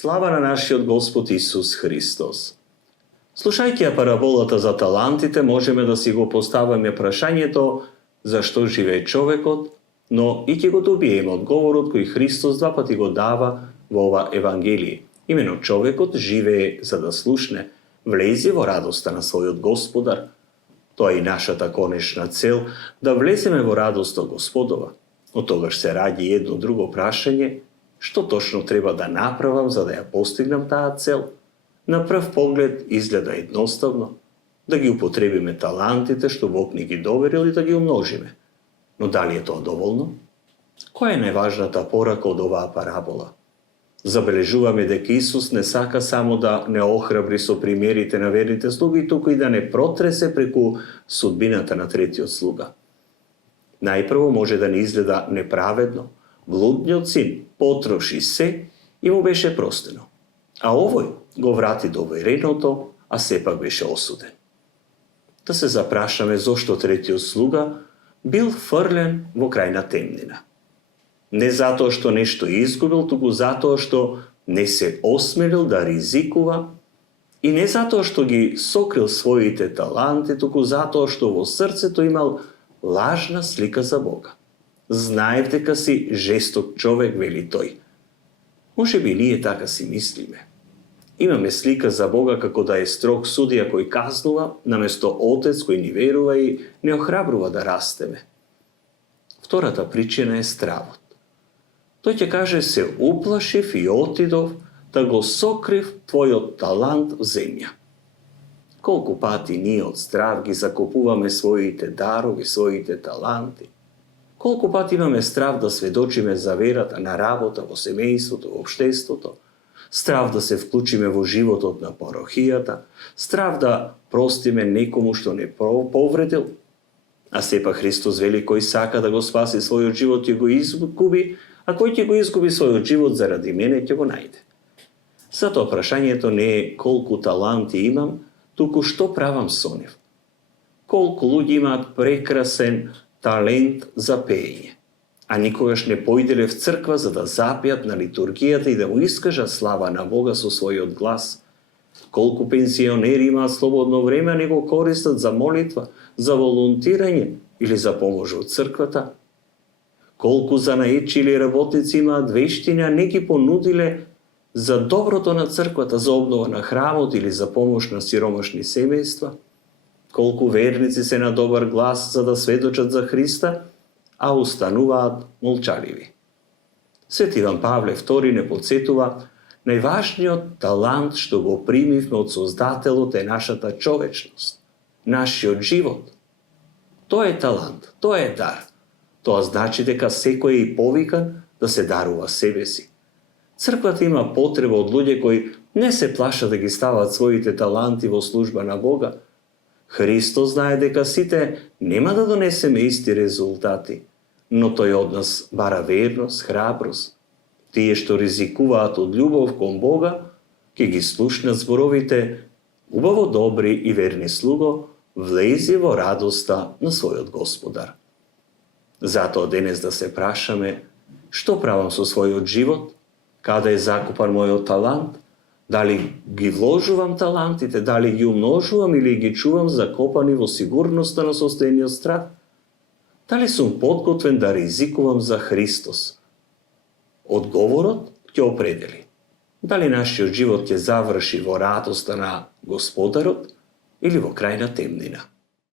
Слава на нашиот Господ Исус Христос. Слушајќи ја параболата за талантите, можеме да си го поставаме прашањето зашто живее човекот, но и ќе го добиеме одговорот кој Христос два пати го дава во ова Евангелие. Имено човекот живее за да слушне, влезе во радоста на својот Господар. Тоа е и нашата конечна цел, да влеземе во радоста Господова. Од тогаш се раѓа едно друго прашање, што точно треба да направам за да ја постигнам таа цел? На прв поглед изгледа едноставно, да ги употребиме талантите што Бог ни ги доверил и да ги умножиме. Но дали е тоа доволно? Која е најважната порака од оваа парабола? Забележуваме дека Исус не сака само да не охрабри со примерите на верните слуги, туку и да не протресе преку судбината на третиот слуга. Најпрво може да не изгледа неправедно. Блудниот син потроши се и му беше простено. А овој го врати до вереното, а сепак беше осуден. Да се запрашаме зошто третиот слуга бил фрлен во крајна темнина. Не затоа што нешто изгубил, туку затоа што не се осмелил да ризикува и не затоа што ги сокрил своите таланти, туку затоа што во срцето имал лажна слика за Бога. Знаев дека си жесток човек, вели тој. Може би ние така си мислиме. Имаме слика за Бога како да е строг судија кој казнува, наместо отец кој ни верува и не охрабрува да растеме. Втората причина е стравот. Тој ќе каже, се уплашив и отидов да го сокрив твојот талант в земја. Колку пати ние од страв ги закупуваме своите дарови, своите таланти. Колку пати имаме страв да сведочиме за верата на работа, во семејството, во општеството, страв да се вклучиме во животот на парохијата, страв да простиме некому што не повредил, а сепак Христос вели кој сака да го спаси својот живот и го изгуби, а кој ќе го изгуби својот живот заради мене ќе го најде. Затоа прашањето не е колку таланти имам, туку што правам со нив. Колку луѓе имаат прекрасен талент за пеење, а никогаш не појделе в црква за да запеат на литургијата и да му искажат слава на Бога со својот глас. Колку пенсионери имаат слободно време, не го користат за молитва, за волонтирање или за помош во црквата. Колку занаечи или работници имаат вештина, не ги понудиле за доброто на црквата, за обнова на храмот или за помош на сиромашни семејства. Колку верници се на добар глас за да сведочат за Христа, а остануваат молчаливи. Свети Иван Павле II не подсетува, најважниот талант што го примивме од Создателот е нашата човечност, нашиот живот. Тоа е талант, тоа е дар. Тоа значи дека секој е и повикан да се дарува себе си. Црквата има потреба од луѓе кои не се плашат да ги стават своите таланти во служба на Бога. Христос знае дека сите нема да донесеме исти резултати, но тој од нас бара верност, храброст. Тие што ризикуваат од љубов кон Бога, ќе ги слушнат зборовите убаво добри и верни слуго, влези во радоста на својот Господар. Затоа денес да се прашаме, што правам со својот живот, каде е закопан мојот талант, дали ги вложувам талантите, дали ги умножувам или ги чувам закопани во сигурноста на состојаниот страх? Дали сум подготвен да ризикувам за Христос? Одговорот ќе определи дали нашиот живот ќе заврши во радоста на Господарот или во крајна темнина.